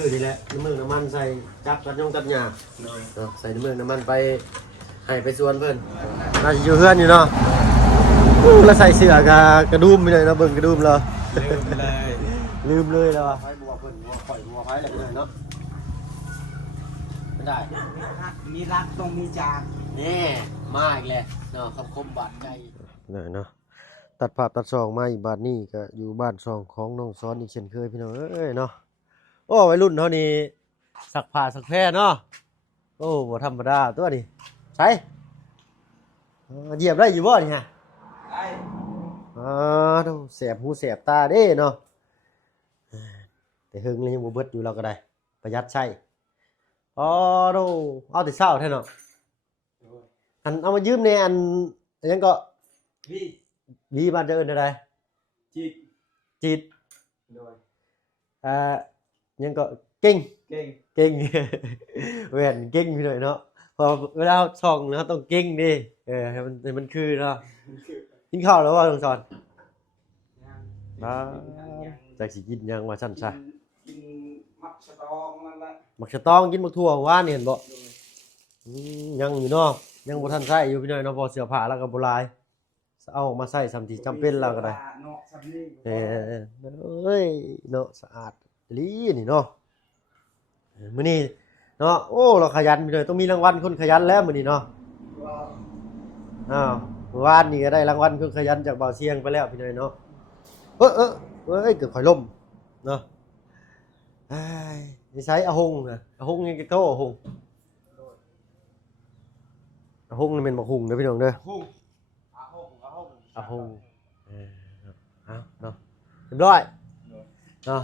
ซื้อนี่แหละน้ำมันใส่จับตัดยงตัดหญ้าใส่น้ำมันไปให้ไปสวนเพิ่นน่าจะอยู่เฮือนอยู่เนาะแล้วใส่เสื้อกระดุมไปเลยเนาะเบิ่งกระดุมเลยลืมเลยแล้วว่ะไฟบัวเพิ่นบัวข่อยบัวไฟอะไรไปเลยเนาะไม่ได้มีรักต้องมีจากนี่มาอีกแล้วเนาะคมบาดใจเนาะตัดภาพตัดซองมาอีกบาทนี่ก็อยู่บ้านซองของน้องซ้อนอีกเช่นเคยพี่น้องเอ้ยเนาะโอ้วัยรุ่นเท่านี้สักผ้าสักแพร่เนาะโอ้บ่ธรรมดาตัวนี้ใช่เหยียบได้อยู่บ่นี่ฮะได้ดูแสบหูแสบตาเด้เนาะแต่หึงเลยยังบ่เบิดอยู่เราก็ได้ประหยัดใช้ดูเอาแต่เช้าแท้เนาะอันเอามายืมในอันยังก็วีบ้านจะเอิ้นอะไรจิตยังก็เก่งแหวนเก่งพี่หน่อยเนาะพอเวลาส่องเนาะต้องเก่งดิให้มันคือเนาะกินข้าวแล้วว่าสงสารจากสิกินยังว่าสั่นซะกินมักสตองนั่นแหละมักสตองกินมักถั่วว่านี่เห็นบ่ยังอยู่เนาะยังบ่ทันใช้อยู่พี่หน่อยเนาะพอเสื้อผ้าแล้วก็บ่หลายเอาออกมาใส่สำที่จำเป็นแล้วก็ได้เอ้ยเนาะสะอาดลีนี่เนาะมื้อนี้เนาะโอ้เราขยันพี่หน่อยต้องมีรางวัลคนขยันแล้วมื้อนี้เนาะเมื่อวานนี่ก็ได้รางวัลคนขยันจากบ่าวเสียงไปแล้วพี่หน่อยเนาะเอ้ยเกือบข่อยล่มเนาะนี่ใช้อาหงนะอาหงนี่โตอาหงนี่เป็นบักหุงเด้อพี่น้องเด้ออาหงเนาะเรียบร้อยเนาะ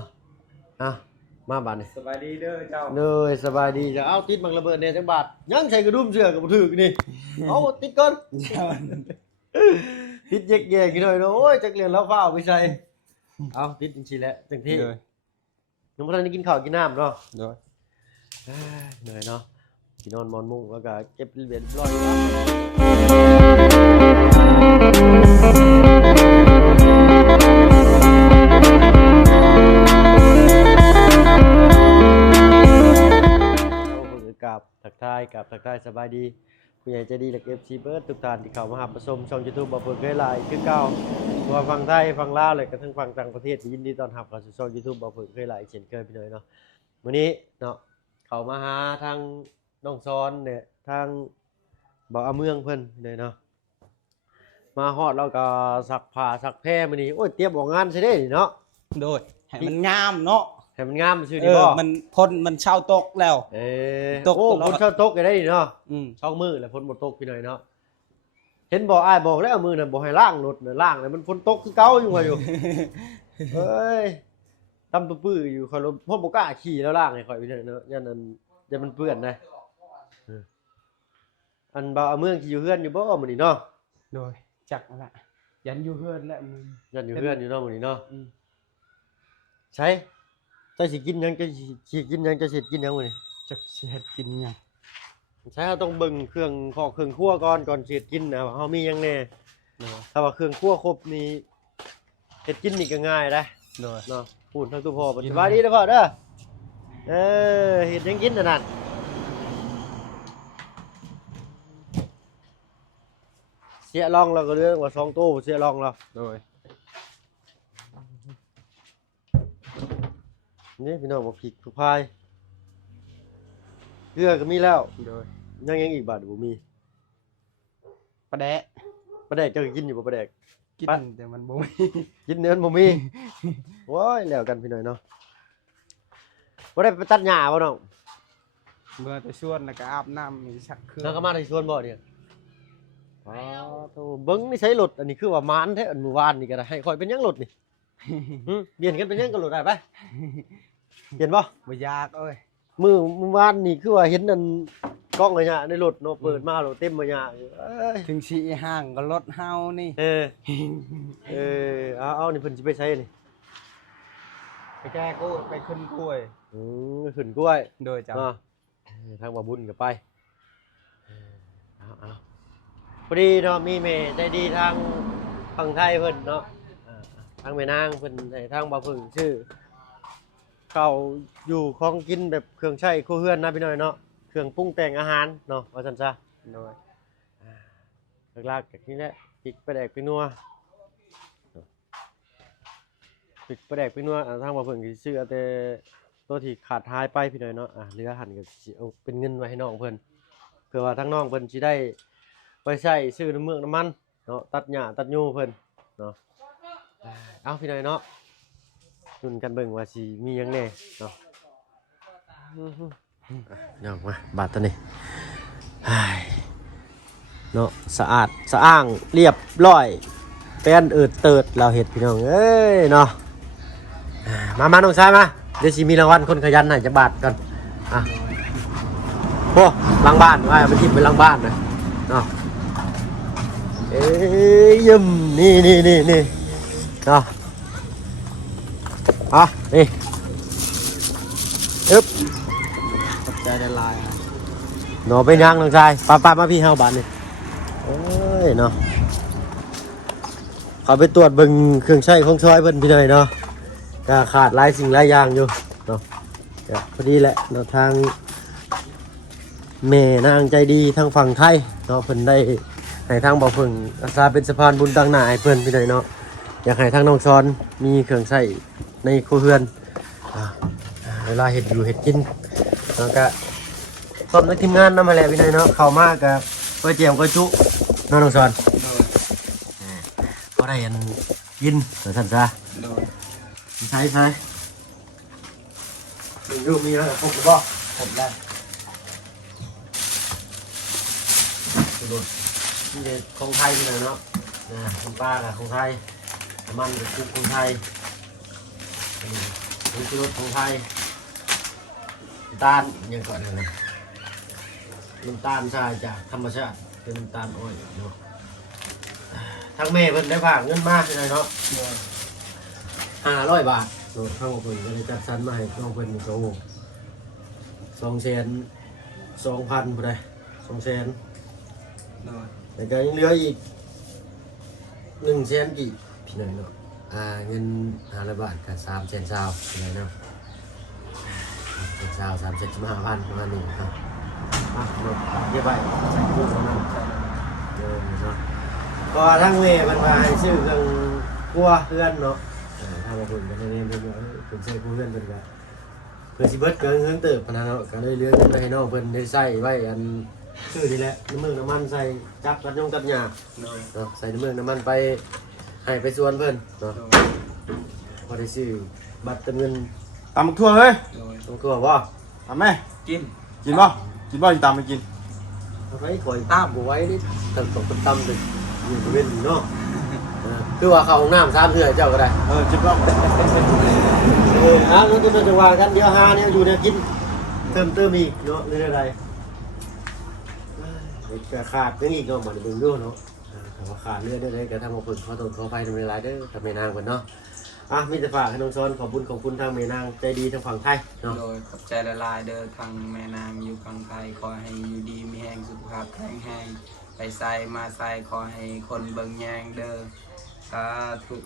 มาบาดนี่สบายดีเด้อเจ้าเด้อสบายดีจ้ะเอาติดบังระเบิดเนี่ยจังบาทยังใส่กระดุมเสื้อก็บ่ถึกนี่เอาติดก่อนติดแยกๆกี่หน่อยเนาะโอ้ยจักเรียนแล้วฟ้าเอาไปใส่เอาติดจริงๆแหละจังที่ยังบ่ทันได้กินข้าวกินน้ำเนาะเหนื่อยเนาะสินอนมอนมุ้งแล้วก็เก็บเหรียญร้อยกับทักทายสบายดีผู้ใหญ่ใจดีและ FC เบิร์ดทุกท่านที่เข้ามาหาประชมช่อง YouTube บ่เพิ่นเคยหลายคือเก่าตัวฝั่งไทยฝั่งลาวและก็ทั้งฝั่งต่างประเทศยินดีต้อนรับเข้าสู่ช่อง YouTube บ่เพิ่นเคยหลายเช่นเคยพี่น้อยเนาะมื้อนี้เนาะเข้ามาหาทางน้องซ้อนเนี่ยทางบ่าวเมืองเพิ่นเลยเนาะมาฮอดแล้วก็ซักผ้าซักแพรมื้อนี้โอ้ยเตรียมออกงานใช่เด้นี่เนาะโดยให้มันงามเนาะให้มันงามซื่อดีบ่มันพ้นมันเช่าตกแล้วตกโอ้ฝนเช่าตกได้นี่เนาะช่องมือแล้วฝนบ่ตกพี่หน่อยเนาะเห็นบ่อ้ายบอกแล้วเอามือน่ะบ่ให้ล้างรถน่ะล้างแล้วมันฝนตกคือเก่าอยู่ว่าอยู่เอ้ยตำปื้ออยู่ค่อยรถพ่อบ่กล้าขี่แล้วล้างให้ค่อยพี่หน่อยเนาะยันนั้นอย่ามันเปื้อนนะอันบ่าวเมืองที่อยู่เฮือนอยู่บ่มื้อนี้เนาะโดยจักนั่นล่ะยันอยู่เฮือนแล้วยันอยู่เฮือนอยู่เนาะมื้อนี้เนาะใช่สิกินยังจะสิกินยังจะเสร็จกินยังมื้อนี้จักสิเฮ็ดกินหยังใช่เราต้องเบิ่งเครื่องครัวก่อนเสร็จกินนะเฮามีหยังแน่ถ้าว่าเครื่องครัวครบนี่เฮ็ดกินนี่ก็ง่ายเด้เนาะพูดทั้งตัวพ่อสบายดีเด้อพ่อเด้อเฮ็ดหยังกินนั่นเสียลองเราก็เรื่องว่า2ตู้เสียลองเราโดยนี่พี่น้องบอกผิดทุกพายเกลือก็มีแล้วยังอีกบาทบ่มีปลาแดกจะกินอยู่บ่ปลาแดกกินแต่มันบ่มีกินเนื้อบ่มีโว้ยแล้วกันพี่น้อยเนาะบ่ได้ไปตัดหญ้าบ่น้องเมื่อไปชวนแล้วก็อาบน้ำมีชักเครื่องแล้วก็มาที่ชวนบ่เนี่ยโธ่เบิ่งนี่ใช้รถอันนี้คือว่ามานแท้อันเมื่อวานนี่ก็ได้ให้ข่อยเป็นหยังรถนี่เปลี่ยนกันเป็นยังก็รถได้ไปเปลี่ยนบ่ยากเอ้ยเมื่อวานนี่คือว่าเห็นนั่นกล้องเลยเนี่ยในรถเนาะเปิดมาแล้วเต็มเลยเนี่ยถึงสิห่างก็รถเฮานี่เอานี่เพิ่นสิไปใช้นี่ไปแก้กูไปขึ้นกล้วยขึ้นกล้วยโดยจ้ะทางบ่บุญก็ไปเอาพอดีเนาะมีแม่ใจดีทางฝั่งไทยเพิ่นเนาะทางแม่นางเพิ่นให้ทางบ่าวพึ่งชื่อ เก่าอยู่ของกินแบบเครื่องใช้ครัวเรือนนะพี่น้อยเนาะเครื่องปรุงแต่งอาหารเนาะว่าซั่นซะ โดย หลักๆก็นี่แหละพริกปลาแดกไปนัวพริกปลาแดกไปนัวทางบ่เพิ่นก็สิซื้อเอาแต่ตัวที่ขาดหายไปพี่น้อยเนาะเหลือหั่นก็สิเอาเป็นเงินไว้ให้น้องเพิ่นเพื่อว่าทางน้องเพิ่นสิได้ไปใช้ซื้อน้ำเมืองน้ำมันเนาะตัดหญ้าตัดยูเพิ่นเนาะเอาพี่น้อยเนาะลุ้นกันเบิ่งว่าสิมีหยังแน่เนาะน้องมาบาดตัวนี้เนาะสะอาดสะอ้างเรียบร้อยเป็นเติดเราเห็ดพี่น้องเอ้ยเนาะมาน้องชายมาเดี๋ยวสิมีรางวัลคนขยันให้จะบาทกันอ่ะโอ้หลังบ้านว่าไปทิ่มไปหลังบ้านนะเนาะเอ้ยยิ้มนี่เนาะอ่ะนี่อึ๊บ ใจละลาย เนาะเป็นยังน้องชายป้ามาพี่เฮาบ้านนี่เอ้ยเนาะเขาไปตรวจเบิ่งเครื่องใช้ของซอยเพิ่นพี่หน่อยเนาะก็ขาดหลายสิ่งหลายอย่างอยู่เนาะก็พอดีแหละเนาะทางแม่นางใจดีทางฝั่งไทยเนาะเพิ่นได้ให้ทางบ่เพิ่งอาสาเป็นสะพานบุญต่างหน้าให้เพิ่นพี่หน่อยเนาะอยากให้ทางน้องชอนมีเครื่องใช้ในครัวเรือนเวลาเฮ็ดอยู่เฮ็ดกินแล้วก็ต้นนักทีมงานนำมาแล้วพี่หน่อยเนาะเข้ามาก็ก๋วยเตี๋ยวก๋วยจุเนาะน้องชอนก็ได้อันยินเดี๋ยวท่านซะ โดย ใช่มีรูปมีอะไรผมก็ผมได้นี่เด็กของไทยนี่แหละเนาะคุณป้ากับของไทยน้ำมันกับคุกของไทยนี่คือรถของไทยน้ำตาลยังก่อนเลยนะน้ำตาลชายจากธรรมชาติเป็นน้ำตาลอ้อยเนาะทางแม่เพิ่นได้ฝากเงินมากเลยเนาะ500 บาทโดยข้างบนก็ได้จัดสรรมาให้น้องเพิ่นโอ้2,200,000พอได้200,000 โดย แล้วก็ยังเหลืออีก100,000กี่พี่น้องเนาะเงิน500 บาทก็300,000พี่น้องเนาะ3,000 ประมาณนี้ครับเก็บไว้ใส่ตู้สำนักเนาะก็ทั้งเวมันมาให้ซื้อเครื่องครัวเพื่อนเนาะถ้ามาพูดกันในนี้เป็นว่าเป็นซื้อครัวเพื่อนเป็นว่าเพื่อนสิเบิดเกินเงินเติบพนันเนาะก็เลยเลี้ยงเงินไปให้น้องเพิ่นได้ใส่ไว้อันซื้อนี่แหละน้ำมันใส่จับตัดยงตัดหญ้าเนาะใส่น้ำมันไปให้ไปสวนเพิ่นเนาะพอได้ซื้อบัตรเติมเงิน ตำบักทั่วเฮ้ย ต้องตัวบ่ ทำไหม กิน กินบ่กินบ่ตำไปกิน เอาไว้คอยตามบ่ไว้นี่ตกตำตึกอยู่บริเวณนี้เนาะคือว่าเข้าห้องน้ำ3 เทื่อเจ้าก็ได้ กินบ่ แล้วตัวจะว่ากันเดี๋ยวหาเนี่ยอยู่เนี่ยกินเติมอีกเนาะเรื่อยๆจะขาดเรื่องอีกเนาะมันเบิ่งดูเนาะถ้าว่าขาดเรื่อยได้ก็ทางบ่เพิ่นขอโทษขออภัยทำหลายเด้อกับแม่นางเพิ่นเนาะมีแต่ฝากให้น้องซ้อนขอบคุณทางแม่นางใจดีทางฝั่งไทยเนาะ โดยขอบใจละลายเด้อทางแม่นางอยู่ฝั่งไทยขอให้อยู่ดีมีแห้งสุขภาพแข็งแรงไปใส่มาใส่ขอให้คนเบิ่งแยงเด้อสาธุ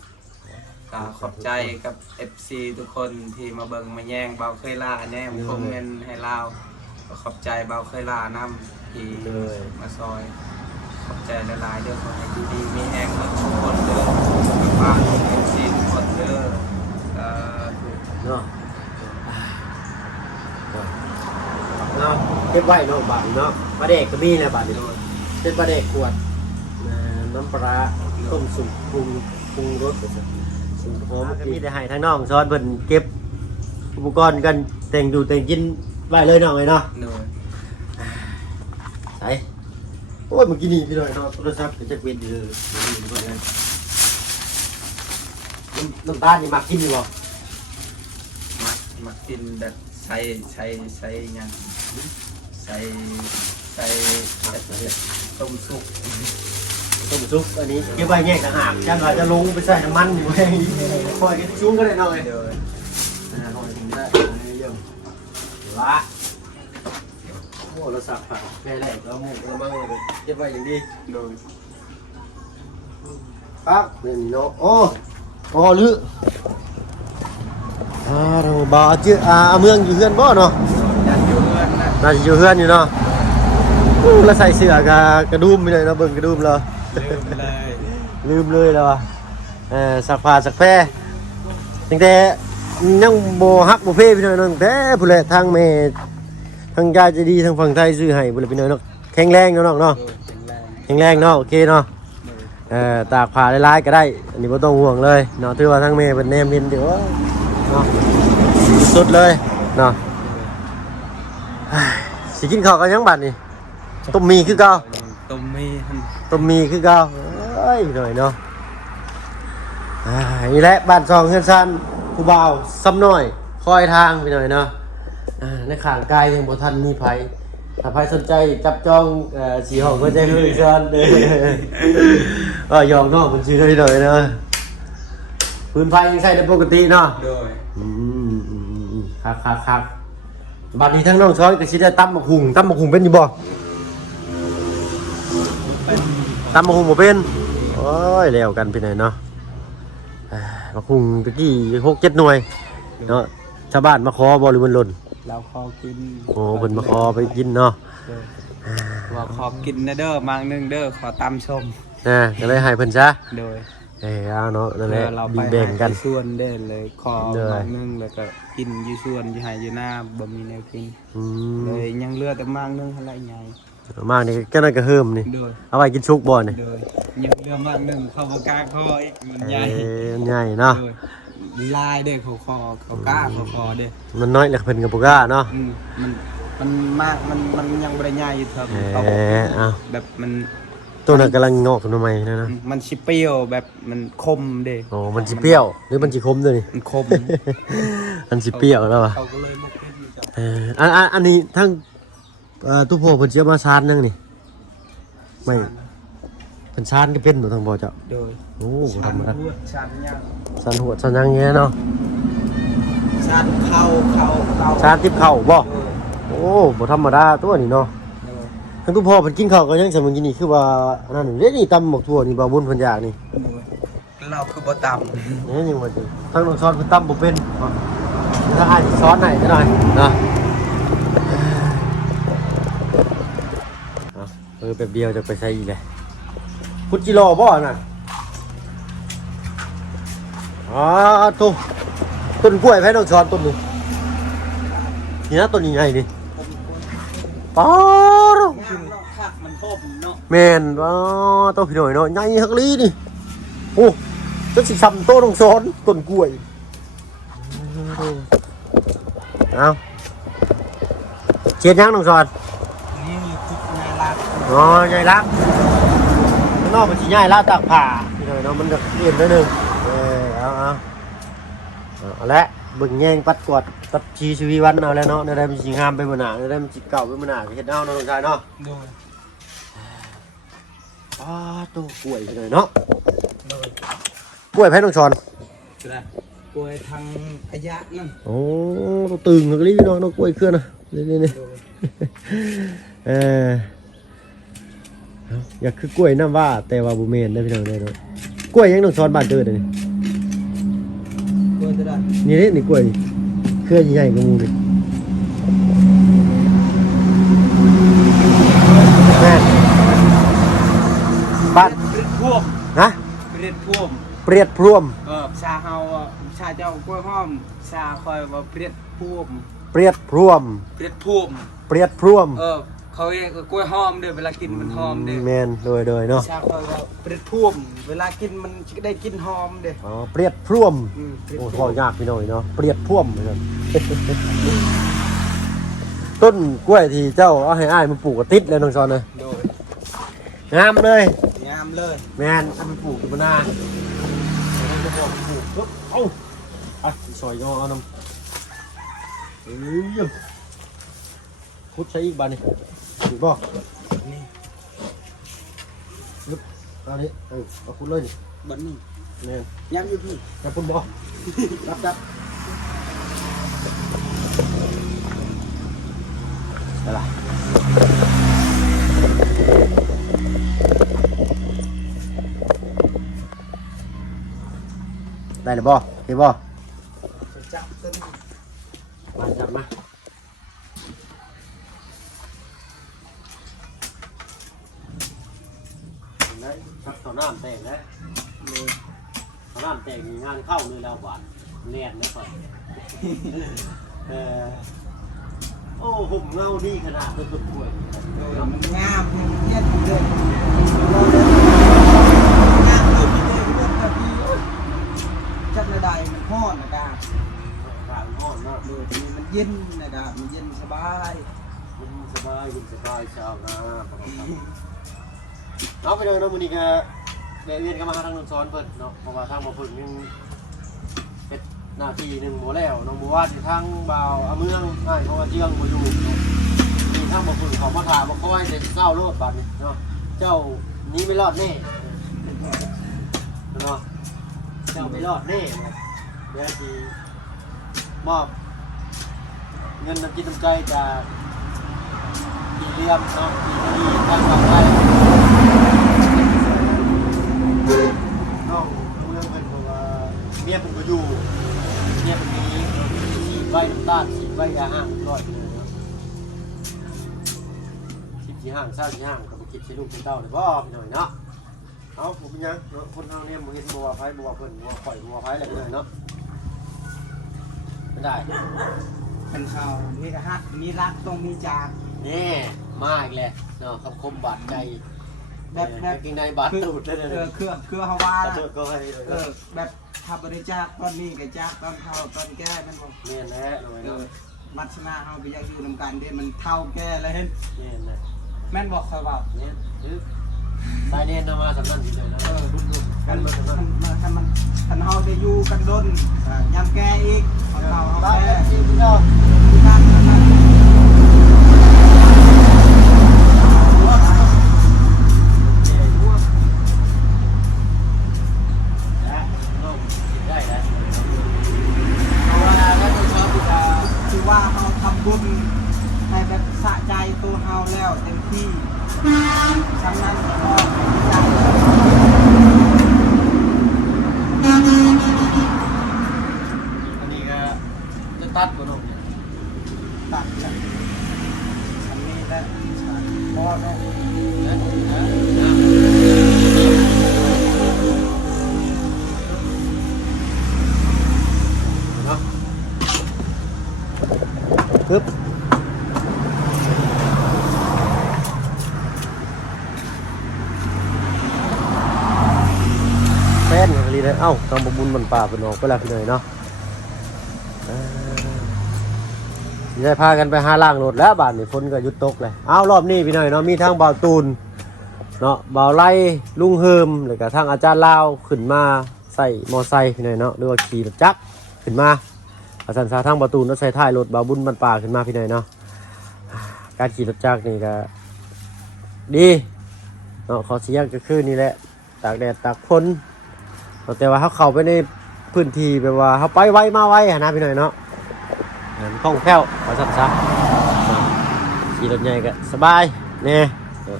ขอบใจกับ FC ทุกคนที่มาเบิ่งมาแย่งเบาเคยล่าแน่คอมเมนต์ให้เราขอบใจเบาเคยล่านำที่มาซอยขอบใจละลายเด้อขอให้อยู่ดีมีแห้งทุกคนเด้อฝาก FC ทุกคนเด้อเนาะเก็บไว้เนาะบาทเนาะปลาเด็กก็มีแหละบาทนี้เป็นปลาเด็กขวดน้ำปลาต้มสุกปรุงรสสูตรหอมก็มีแต่ให้ทางน้องซ้อนเพิ่นเก็บอุปกรณ์กันแต่งอยู่แต่งกินไว้เลยน้องเลยเนาะ โดย ใส่โอ้ยเมื่อกี้นี่พี่น้อยเนาะโทรศัพท์ก็จะเปลี่ยนอยู่เลยน้ำตาลนี่มักกินอยู่บ่ มากินแบบใส่ยังใส่ต้มสุก ต้มซุปอันนี้เก็บไว้แยกต่างหากจังว่าจะลงไปใส่น้ำมันอยู่ให้คอยกันชุ่มก็ได้หน่อย เดี๋ยว คอยถึงได้เยี่ยมละโอ้เราสับผักแค่แรกเราหมูเรามั่งเลยเก็บไว้อย่างดี โดย ปั๊บนี่เนาะโอ้ลือ เราบ่ชื่อเมืองอยู่เฮือนบ่เนาะ อยากอยู่เพื่อนนะ น่าจะอยู่เฮือนอยู่เนาะแล้วใส่เสื้อกระดุมไปเลยเนาะเบิ่งกระดุมเลย ลืมเลย แล้วว่ะสักผ้าสักแพรตั้งแต่ยังบ่ฮักบ่เพ่พี่น้อยเนาะตั้งแต่ผู้แลทางแม่ทางยายใจะดีทางฝั่งไทยซื้อให้พุ่นแหละพี่น้อยเนาะแข็งแรงเนาะน้องเนาะ เป็นแรง แข็งแรงเนาะโอเคเนาะตากผ้าหลายๆก็ได้อันนี้บ่ต้องห่วงเลยเนาะถือว่าทางแม่เป็นแนมเห็นเดี๋ยวเนาะสุดเลยเนาะสิกินข้าวกันยังบัดนี่ต้มมีคือเก่า ต้มมี ต้มมีคือเก่าเอ้ยหน่อยเนาะนี่แหละบ้านซองเฮือนซันผู้บ่าวซ้ำน้อยคอยทางไปหน่อยเนาะในข้างกายยังบ่ทันมีไผถ้าใครสนใจจับจองสีห้องก็จะคือซันเด้อยองนอกมันชื่อได้หน่อยเนาะพื้นไฟยังใช้ได้ปกติเนาะ โดย ครับบัดนี้ทั้งน้องช้อยก็สิได้ตำบักหุ่งเป็นอยู่บ่ตำบักหุ่งบ่เป็นโอ้ยแล้วกันไปไหนเนาะบักหุ่งตะกี้6-7 หน่วยเนาะชาวบ้านมาขอบ่หรือมันหล่น เราขอกิน โอ้เพิ่นมาขอไปกินเนาะ ว่าขอกินนะเด้อมังนึงเด้อขอตำชม ก็เลยให้เพิ่นซะ โดย เอาเนาะนั่นแหละ เราไป แบ่งกัน หาส่วนเด้เลยขอ โดย มังนึงแล้วก็กินอยู่ส่วนอยู่หายอยู่หน้าบ่มีแนวกิน อืม เลยยังเหลือแต่มังนึงอะไรใหญ่ มากนี่ก็นั่นก็เฮิมนี่ โดย เอาไว้กินชุกบ่นี่ โดยยังเหลือมังนึงเขาบ่กล้าคออีกมันใหญ่ มันใหญ่เนาะ โดยลายเด้เขาคอเขากล้าเขาคอเด้ มันน้อยแล้วเพิ่นก็บ่กล้าเนาะ มันมากมันยังบ่ได้ใหญ่เท่าเขา เอา แบบมัน ตัวนั้นกำลังงอกขึ้นมาใหม่นะนะ มันสิเปรี้ยวแบบมันคมเด้ อ๋อมันสิเปรี้ยวหรือมันสิคมด้วยนี่ มันคม มันสิเปรี้ยวแล้วว่ะ เขาก็เลยมากินจ้ะ อันนี้ทั้งตู้โพเพิ่นสิเอามาซานยังนี่ไม่เพิ่นซานก็เป็นบ่ทางบ่เจ้า โดย โอ้บ่ธรรมดา ชันยัง ซานหัวซานยังเงี้ยเนาะ ชันเข้า ซานติบเข้าบ่ โดย โอ้บ่ธรรมดาตัวนี้เนาะ โดย ทั้งตู้โพเพิ่นกินข้าวก็ยังสมกินนี่คือว่าอันนั้นนี่นี่ตำหมกทั่วนี่บ่าวบุญเพิ่นอยากนี่ เราคือบ่ต่ นี่ยังว่าจังทั้งน้องซ้อนเพิ่นตำบ่เป็นถ้าอ้ายสิสอนให้หน่อยนะแป๊บเดียวจะไปใช้อีกเลยพุทธิโลบ่น่ะต้นกล้วยไผน้องซ้อนต้นนึงนี่นะต้นใหญ่ๆนี่ป๊าด ำคักมันคมเนาะ แม่นต้นพี่หน่อยเนาะใหญ่ฮักลีนี่โอ้จักสิซ้ำโตน้องซ้อนต้นกล้วยเอาเชียดยังน้องซ้อน นี่คุกงานลา อ๋อใหญ่รักข้างนอกมันสิใหญ่รักตากผ้าพี่หน่อยเนาะมันจะเปลี่ยนนิดนึงเอาละเบิ่งแย่งปัดกวาดตัดชีวิตวันเอาแล้วเนาะได้มันสิงามไปมื้อหน้าได้มันสิเก่าไปมื้อหน้าเฮ็ดเอาเนาะน้องชายเนาะ โดย ตัวกล้วยพี่หน่อยเนาะ โดย กล้วยไผน้องชอน กระกล้วยทางอายะนั่น โอ้ตัวตึงกะลีพี่น้องน้องกล้วยเคลื่อนนะนี่อยากคือกล้วยน้ำว่าแต่ว่าบุเมนได้พี่น้องได้เนาะกล้วยยังต้องซ้อนบ้านเกิดเลย กล้วยจะได้ นี่นี่กล้วยนี่เครือใหญ่ๆกว่าหมูเลยแม่บ้าน เปรียดพ่วม นะ เปรียดพ่วม เปรียดพรวม ชาเฮาชาเจ้ากล้วยหอมชาคอยว่าเปรียดพ่วม เปรียดพรวม เปรียดพ่วม เปรียดพรวม เขาเรียกกล้วยหอมเด้อเวลากินมันหอมเด้อ แมนโดยเนาะ ชาคอยว่าเปรียดพ่วมเวลากินมันได้กินหอมเด้อ อ๋อเปรียดพรวม เปรียด โอ้ พ่ พ่ ว อ ม ยากพี่น้อยเนาะเปรียดพรวมเหมือนกัน ต้นกล้วยที่เจ้าเอาให้อ้ายมาปลูกก็ติดเลยน้องซอนเลย โดย งามเลย งามเลย แมนเอาไปปลูกกับนาเอาไปปลูกปุ๊บเอ้าอ่ะซอยย่อเอาน้ำพุดใช้อีกบานนี่ถูกป่ะ นี่ ลึกเอานี้เอาพุดเลยนี่ บัดนี้ แมน ยามอยู่พี่ จะพุดบ่รับอะไรได้หรือบ่เห็นบ่ จับต้น น้ำแตกนะน้ำแตกมีงานเข้าเลยแล้วหวานแน่นนะก่อนโอ้ผมเงาดีขนาดตัวป่วย มันงามเย็นเลยงามเลยพี่เลยคนแบบนี้จักระไดมันฮ้อนนะครับ กลางห้องเนาะ โดยที่มันเย็นนะครับมันเย็นสบาย ยินสบายชาวนาเอาไปเลยเนาะมื้อนี้ก็เรียนกันมาทางนนท์ซ้อนเพิ่นเนาะเพราะว่าทางบ่พึ่งนึงเป็นหน้าที่หนึ่งบ่แล้วน้องบ่ว่าที่ทางบ่าวอเมืองอ้ายเพราะว่าเจียงบ่อยู่เนาะมีทางบ่พึ่งเขามาถามบ่ค่อยได้เศร้าโลดบัดนี้เนาะเจ้านี้ไม่รอดแน่เนาะเจ้าไม่รอดแน่เดี๋ยวสิมอบเงินน้ำจิตน้ำใจจากปีเรียมเนาะปีนี้ทางฝั่งไทยน้องเมืองเป็นเพราะว่าเมียผมก็อยู่เมียผมมีฉีดใบน้ำตาลฉีดใบยาห้างร้อยเลยเนาะฉีดที่ห้างสร้างที่ห้างกับกิจใช้ลูกเป็นเต้าเลยบ่พี่หน่อยเนาะเอาผมเป็นยังเนาะคนเฮาเนี่ยบ่เห็นบ่ว่าไผบ่ว่าเพิ่นบ่ว่าข่อยบ่ว่าไผอะไรพี่หน่อยเนาะไม่ได้ เป็นเขามีกระหักมีรักต้องมีจาก นี่มาอีกแล้วเนาะคำคมบาดใจแบบกินในบาดตูดเลย เครือฮาวา เจอก็ให้ แบบทับบริจาคตอนนี้กับจากตอนเท่าตอนแก่มันบอก เนี่ยแหละหน่อยเนาะ มัชนาเฮาไปยังอยู่นำกันเด้มันเท่าแก่แล้วเห็น เนี่ยแหละ แม่นบอกคอยว่า เนี่ยตายเนี่ยนมาสำนักที่เลยนะรุ่นกันมาสำนัก คันเฮาได้อยู่กันดนยามแก่อีกเฮาแก่ ที่พี่น้อง กันได้แล้ว คือว่าเฮาทำบุญให้แบบสะใจตัวเฮาแล้วเต็มที่ฉะนั้นก็ใจ อันนี้ก็จะตัดกระดกเนี่ย ตัดจากอันนี้ได้พอได้ เนาะปึ๊บแป้นอย่างนี้เลยเอ้าทำบะบุญมันป่าเป็นออกไปแล้วพี่หน่อยเนาะได้พากันไปหาล่างรถแล้วบ้านนี่ฝนก็หยุดตกเลยเอารอบนี้พี่หน่อยเนาะมีทางบ่าวตูนเนาะบ่าวไล่ลุงเฮิมแล้วก็ทางอาจารย์ลาวขึ้นมาใส่มอไซค์พี่หน่อยเนาะหรือว่าขี่รถจักรขึ้นมาอาจารย์สาทางบ่าวตูนก็ใส่ท้ายรถบ่าวบุญมันป่าขึ้นมาพี่หน่อยเนาะการขี่รถจักรนี่ก็ดีเนาะข้อเสียก็คือนี่แหละตากแดดตากฝนแต่ว่าเขาเข้าไปในพื้นที่แบบว่าเขาไปไวมาไวนะพี่หน่อยเนาะคล่องแคล่วขอสั่นซะขี่รถใหญ่ก็สบายเนี่ย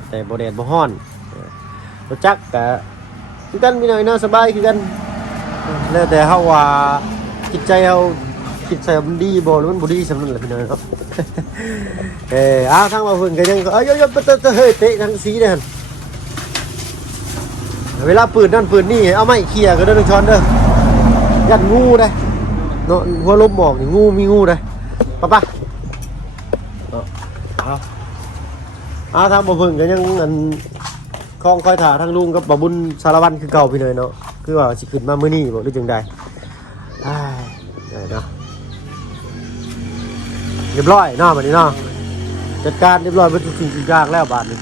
แต่บ่แดดบ่ฮ้อนรถจักรก็คือกันพี่หน่อยเนาะสบายคือกันแล้วแต่เฮาว่าจิตใจเฮาคิดใส่มันดีบ่หรือมันบ่ดีสำนั้นแหละพี่หน่อยเนาะเอาทางมาเพิ่นก็ยังเยอะๆเฮ้ยเตะทั้งสีเด้อเวลาปืนนั่นปืนนี่เอาไม้เขี่ยก็เด้อนึงช้อนเด้อยัดงูได้เนาะหัวลมออกนี่งูมีงูได้ป่ะเอาทางบ่เพิ่งก็ยังอันคล้องคอยถ่าทางลุงกับบ่บุญสารวัตรคือเก่าพี่เลยเนาะคือว่าสิขึ้นมามื้อนี้บ่หรือจังใดได้เนาะเรียบร้อยเนาะบัดนี้เนาะจัดการเรียบร้อยเบิดทุกสิ่งทุกอย่างแล้วบาดนี้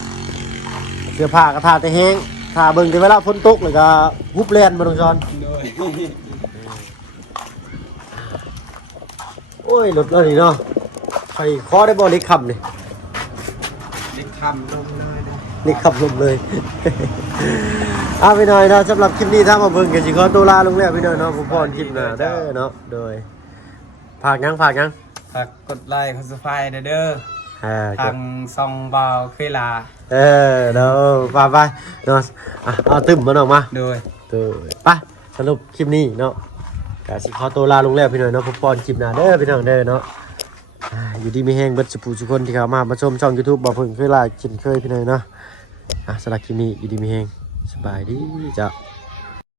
เสื้อผ้าก็ทาแต่แห้งถ้าเบิ่งแต่เวลาฝนตกแล้วก็ฮุบแล่นบ่ต้องซ้อนโอ้ยรถแล้วนี่เนาะใครขอได้บ่เล็กคำนี่ เด็กคำลงเลยนะ เล็กคำลงเลย เอาไปหน่อยเนาะสำหรับคลิปนี้ถ้ามาเบิ่งกันสิขอตัวลาลงแล้วพี่น้อยเนาะผมพรคลิปหน้าเด้อเนาะโดยฝากยัง ฝากกดไลค์กดซับสไครต์เด้อทางซองเบาเคยลา เนาะไปเนาะเอาตึมมาเนาะมา โดย ไปสรุปคลิปนี้เนาะก็สิขอตัวลาลงแล้วพี่น้อยเนาะผมพรคลิปหน้าเด้อพี่น้องเด้อเนาะอยู่ดีมีแห้งเบิดสุผู้ทุกคนที่เข้ามาชมช่อง YouTube บ่เพิ่งเคยลากินเคยพี่น้อยเนาะสำหรับคลิปนี้อยู่ดีมีแห้ง สบายดีจ้ะ